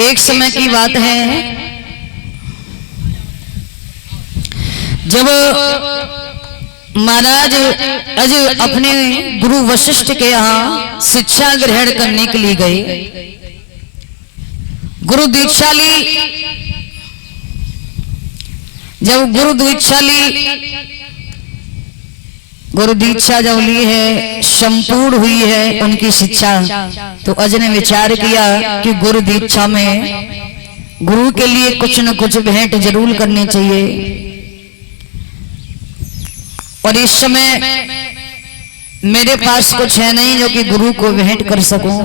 एक समय की बात है जब महाराज अज अपने गुरु वशिष्ठ के यहाँ शिक्षा ग्रहण करने के लिए गए। गुरु दीक्षा ली। जब गुरु दीक्षा जब ली है, संपूर्ण हुई है उनकी शिक्षा, तो अज ने विचार किया कि गुरु दीक्षा में गुरु के लिए कुछ न कुछ भेंट जरूर करनी चाहिए। और इस समय मेरे पास कुछ है नहीं जो कि गुरु को भेंट कर सकूं।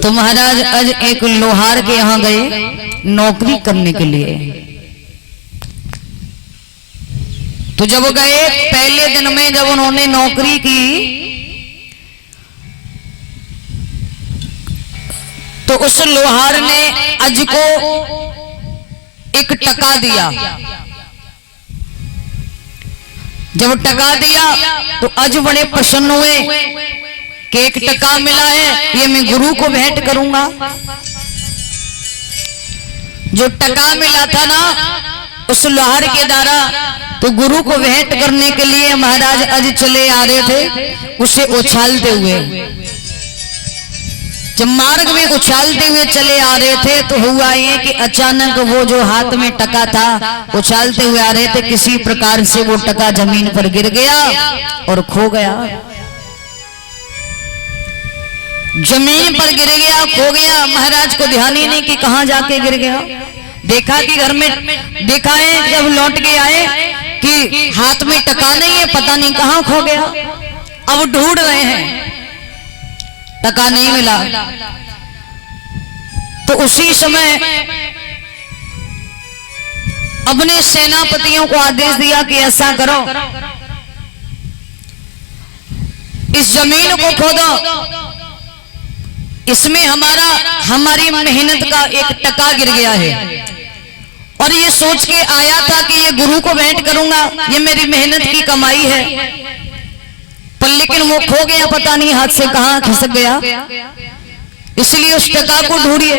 तो महाराज आज एक लोहार के यहाँ गए नौकरी करने के लिए। तो जब गए पहले दिन में जब उन्होंने नौकरी की तो उस लोहार ने अज को एक टका दिया। जब टका दिया तो अज बड़े प्रसन्न हुए कि एक टका मिला है, ये मैं गुरु को भेंट करूंगा। जो टका मिला था ना उस लोहार के द्वारा, तो गुरु को भेंट करने के लिए महाराज अज चले आ रहे थे, उसे उछालते हुए। जब मार्ग में उछालते हुए चले आ रहे थे तो हुआ ये कि अचानक वो जो हाथ में टका था उछालते हुए आ रहे थे, किसी प्रकार से वो टका जमीन पर गिर गया और खो गया। जमीन पर गिर गया, खो गया। महाराज को ध्यान ही नहीं कि कहां जाके गिर गया। देखा कि घर में देखा है, जब लौट के आए कि हाथ में टका नहीं है, पता नहीं कहां खो गया। अब ढूंढ रहे हैं, टका नहीं मिला। तो उसी समय अपने सेनापतियों को आदेश दिया कि ऐसा करो, इस जमीन को खोदो, इसमें हमारी मेहनत का एक टका गिर गया है। और ये सोच के आया था कि ये गुरु को भेंट करूंगा, ये मेरी मेहनत की कमाई है, पर लेकिन वो खो गया, पता नहीं हाथ से कहां खिसक गया। इसलिए उस टका को ढूंढिए।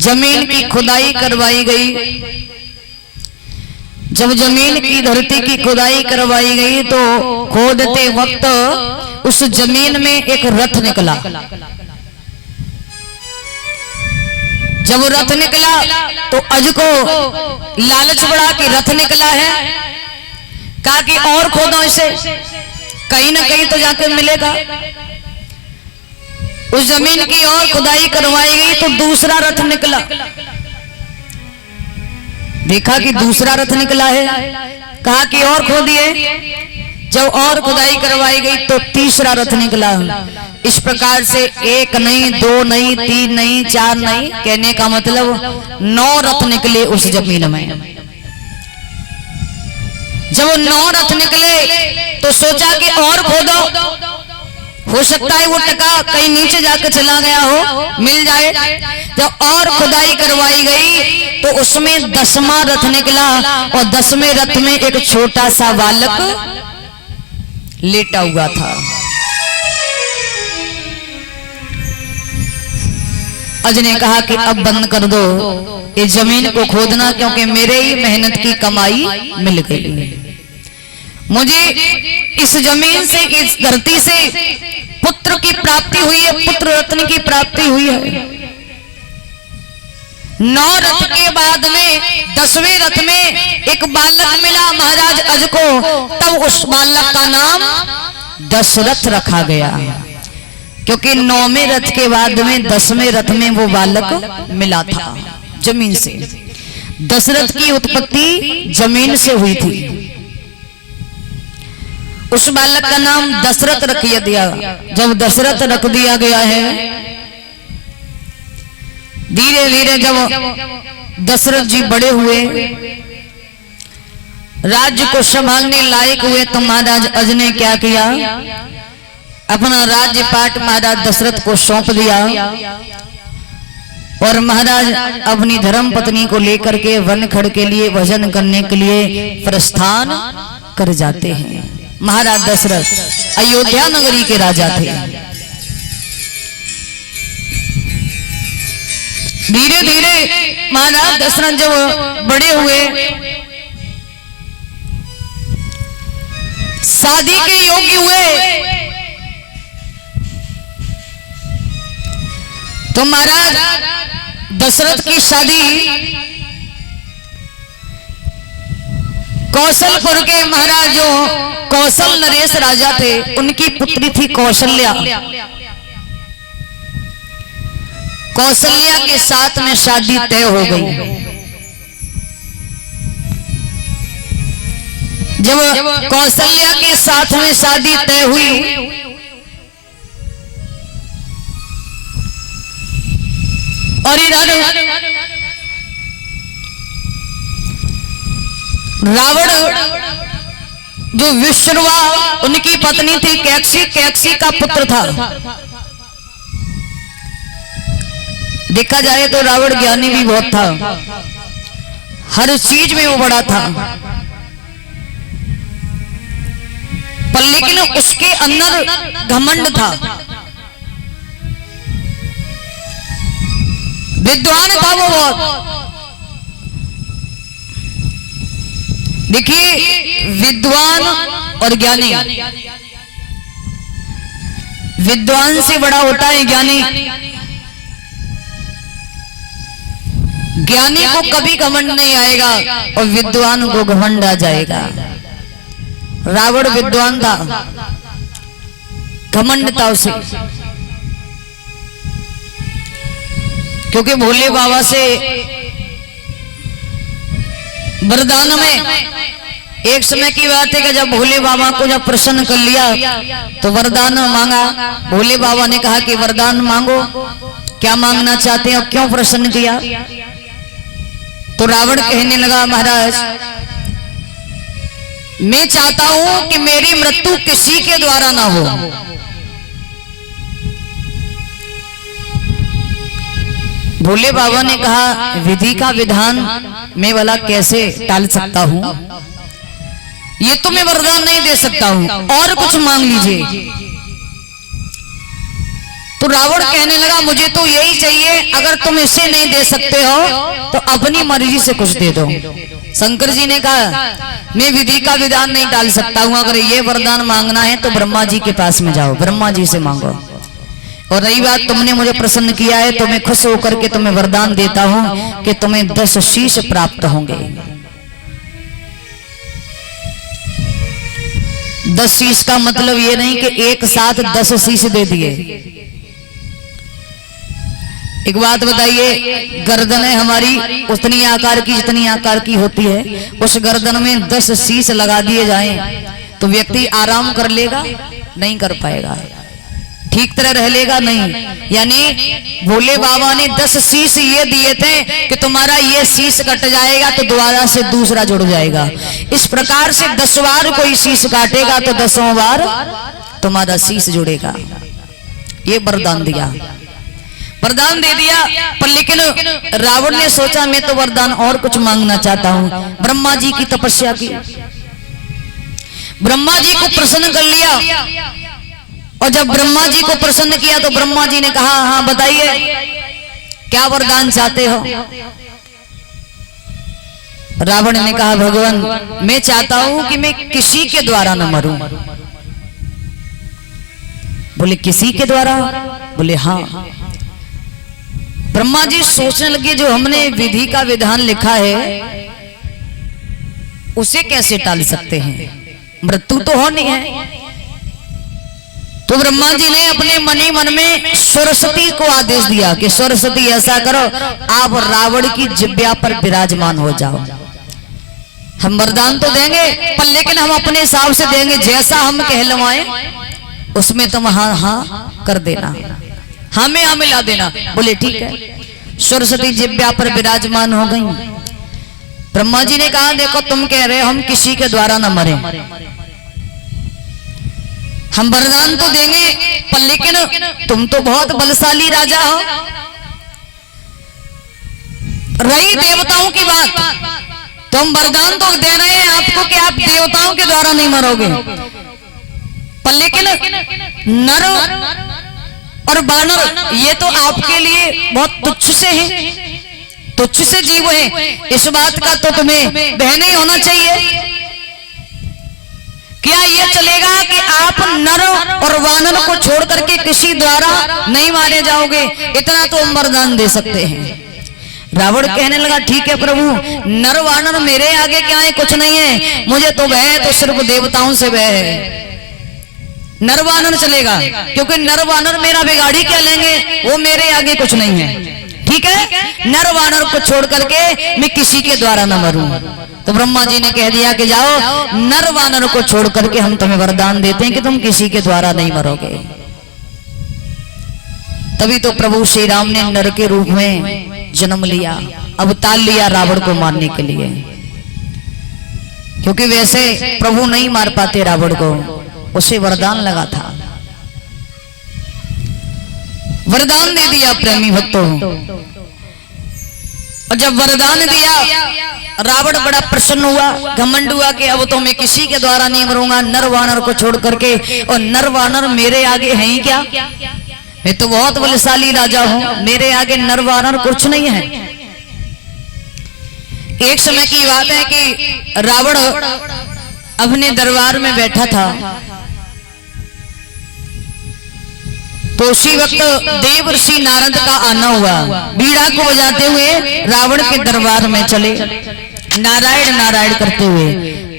जमीन की खुदाई करवाई गई। जब जमीन की धरती की खुदाई करवाई गई तो खोदते वक्त उस जमीन में एक रथ निकला। जब रथ निकला तो अज को लालच बढ़ा कि रथ निकला है, कहा कि और खोदो इसे, कहीं ना कहीं तो जाकर मिलेगा। उस जमीन की और खुदाई करवाई गई तो दूसरा रथ निकला। देखा कि दूसरा रथ निकला है, कहा कि और खोदिए। जब और खुदाई करवाई गई तो तीसरा रथ निकला। इस प्रकार से एक नहीं, दो नहीं, तीन नहीं, चार नहीं, कहने का मतलब 9 रथ निकले उस जमीन में। जब 9 रथ निकले तो सोचा कि और खोदो, हो सकता है वो टका कहीं नीचे जाकर चला गया हो, मिल जाए। जब और खुदाई करवाई गई तो उसमें 10वां रथ निकला और 10वें रथ में एक छोटा सा बालक लेटा हुआ था। अज ने कहा कि अब बंद कर दो ये जमीन को खोदना, क्योंकि मेरे ही मेहनत की कमाई मिल गई। मुझे इस जमीन से, इस धरती से पुत्र की प्राप्ति हुई है, पुत्र रत्न की प्राप्ति हुई है। 9 रथ के बाद में 10वें रथ में एक बालक मिला महाराज अज को। तब उस बालक का नाम दशरथ रखा गया, क्योंकि 9वें रथ के बाद में 10वें रथ में वो बालक मिला था जमीन से। दशरथ की उत्पत्ति जमीन से हुई थी। उस बालक का नाम दशरथ रख दिया। जब दशरथ रख दिया गया है, धीरे धीरे जब दशरथ जी बड़े हुए, राज्य को संभालने लायक हुए, तो महाराज अज ने क्या किया, अपना राज्य पाठ महाराज दशरथ को सौंप दिया। और महाराज अपनी धर्म पत्नी को लेकर के वन खड़ के लिए भजन करने के लिए प्रस्थान कर जाते हैं। महाराज दशरथ अयोध्या नगरी के राजा थे। धीरे धीरे महाराज दशरथ जब बड़े हुए, शादी के योग्य हुए, तो महाराज दशरथ की शादी कौशलपुर के महाराज जो कौशल नरेश राजा थे उनकी पुत्री थी कौशल्या। कौशल्या के साथ में शादी तय हो गई। जब कौशल्या के साथ में शादी तय हुई और इधर रावण जो विश्रवा उनकी पत्नी थी कैकसी, कैकसी का पुत्र था। देखा जाए तो रावण ज्ञानी भी बहुत था, हर चीज में वो बड़ा था, पर लेकिन उसके अंदर घमंड था। विद्वान था वो बहुत। देखिए विद्वान और ज्ञानी, विद्वान से बड़ा होता है ज्ञानी। ज्ञानी को कभी घमंड नहीं आएगा और विद्वान को घमंड आ जाएगा। रावण विद्वान था, घमंड था उसे, क्योंकि भोले बाबा से वरदान में एक समय की बात है कि जब भोले बाबा को जब प्रसन्न कर लिया तो वरदान मांगा। भोले बाबा ने कहा कि वरदान मांगो, क्या मांगना चाहते हैं और क्यों प्रसन्न किया। तो रावण कहने लगा महाराज मैं चाहता हूं कि मेरी मृत्यु किसी के द्वारा ना हो। भोले बाबा ने कहा विधि का विधान मैं वाला कैसे टाल सकता हूं, ये तो मैं वरदान नहीं दे सकता हूं, और कुछ मांग लीजिए। तो रावण कहने लगा मुझे तो यही चाहिए, अगर तुम इसे नहीं दे सकते हो तो अपनी मर्जी से कुछ दे दो। शंकर जी ने कहा मैं विधि का विधान नहीं डाल सकता हूं, अगर ये वरदान मांगना है तो ब्रह्मा जी के पास में जाओ, ब्रह्मा जी से मांगो। और रही बात तुमने मुझे प्रसन्न किया है तो मैं खुश होकर के तुम्हें वरदान देता हूं कि तुम्हें 10 शीश प्राप्त होंगे। 10 शीश का मतलब ये नहीं कि एक साथ 10 शीश दे दिए। एक बात बताइए, गर्दन है हमारी उतनी आकार की जितनी आकार की होती है, उस गर्दन में 10 शीश लगा दिए जाएं तो व्यक्ति आराम कर लेगा? नहीं कर पाएगा, ठीक तरह रह लेगा नहीं। यानी भोले बाबा ने 10 शीश ये दिए थे कि तुम्हारा ये शीश कट जाएगा तो दोबारा से दूसरा जुड़ जाएगा। इस प्रकार से 10 बार कोई शीश काटेगा तो 10वां बार तुम्हारा शीश जुड़ेगा। ये वरदान दिया, वरदान दे दिया। पर लेकिन रावण ने सोचा मैं तो वरदान और कुछ मांगना चाहता हूं। ब्रह्मा जी की तपस्या की, ब्रह्मा जी को प्रसन्न कर लिया। और जब ब्रह्मा जी को प्रसन्न किया तो ब्रह्मा जी ने कहा हाँ बताइए क्या वरदान चाहते हो। रावण ने कहा भगवान मैं चाहता हूं कि मैं किसी के द्वारा न मरूं। बोले किसी के द्वारा? बोले हाँ। ब्रह्मा जी सोचने लगे जो हमने विधि का विधान लिखा है उसे कैसे टाल सकते हैं, मृत्यु तो होनी है। तो ब्रह्मा जी ने अपने मन ही मन में सरस्वती को आदेश दिया कि सरस्वती ऐसा करो आप रावण की जिह्वा पर विराजमान हो जाओ। हम वरदान तो देंगे पर लेकिन हम अपने हिसाब से देंगे, जैसा हम कहलवाएं उसमें तुम हाँ हाँ कर देना, हमें हाँ मिला देना। बोले ठीक है। सरस्वती जिह्वा पर विराजमान हो गई। ब्रह्मा जी ने कहा देखो तुम कह रहे हो हम किसी के द्वारा न मरे, हम वरदान तो देंगे पर लेकिन तुम तो बहुत बलशाली राजा हो। रही देवताओं की बात, तुम वरदान तो दे रहे हैं आपको कि आप देवताओं के द्वारा नहीं मरोगे, पर लेकिन नर और वानर ये तो आपके लिए बहुत तुच्छ से हैं, तुच्छ से जीव है। इस बात का तो तुम्हें बहन ही होना चाहिए। क्या ये चलेगा कि आप नर और वानर को छोड़ करके किसी द्वारा नहीं मारे जाओगे? इतना तो हम वरदान दे सकते हैं। रावण कहने लगा ठीक है प्रभु, नर वानर मेरे आगे क्या है? कुछ नहीं है, मुझे तो वह तो सिर्फ देवताओं से वह है। नर वानर चलेगा, क्योंकि नर वानर मेरा बिगाड़ी क्या लेंगे, वो मेरे आगे कुछ नहीं है। ठीक है, नर वानर को छोड़ करके मैं किसी के द्वारा न मरूं। तो ब्रह्मा जी ने कह दिया कि जाओ, नर वानर को छोड़ करके हम तुम्हें वरदान देते हैं कि तुम किसी के द्वारा नहीं मरोगे। तभी तो प्रभु श्री राम ने नर के रूप में जन्म लिया, अवतार लिया रावण को मारने के लिए। क्योंकि वैसे प्रभु नहीं मार पाते रावण को, उसे वरदान लगा था। वरदान दे दिया प्रेमी भक्तों। और जब वरदान दिया, रावण बड़ा प्रसन्न हुआ, घमंड हुआ कि अब तो मैं किसी के द्वारा नहीं मरूंगा, नर वानर को छोड़ करके। और नर वानर मेरे आगे हैं ही क्या? मैं तो बहुत बलशाली राजा हूं, मेरे आगे नर वानर कुछ नहीं है। एक समय की बात है कि रावण अपने दरबार में बैठा था, तो उसी वक्त देवर्षि नारद का आना हुआ। बीड़ा को बजाते हुए रावण के दरबार में चले, नारायण नारायण करते हुए।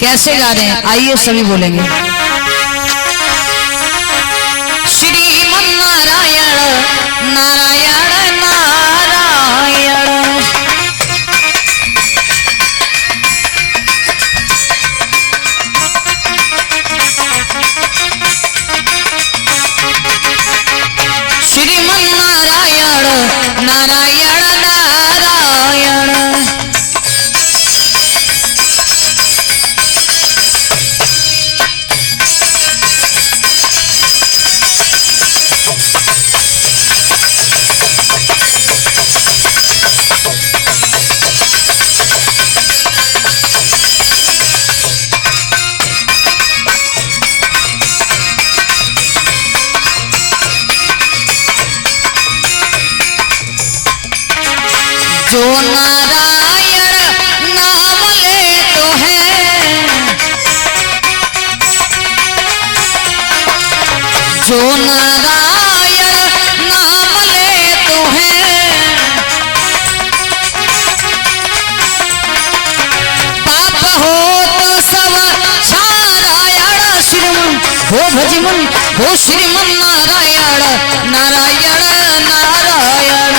कैसे गा रहे हैं आइए सभी बोलेंगे। श्रीमन नारायण नारायण नारायण, श्रीमन नारायण नारायण नारायण। जो नारायण नाम ले तो है, जो नारायण नाम ले तो है, पाप हो तो सब छारायण। श्रीमन हो भजमन हो श्रीमन नारायण नारायण नारायण।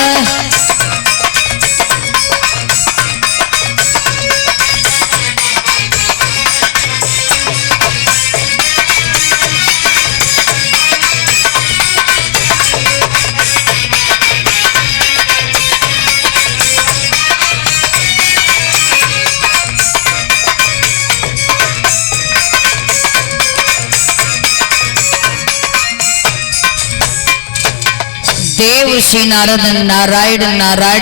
देव श्री नारद नारायण नारायण।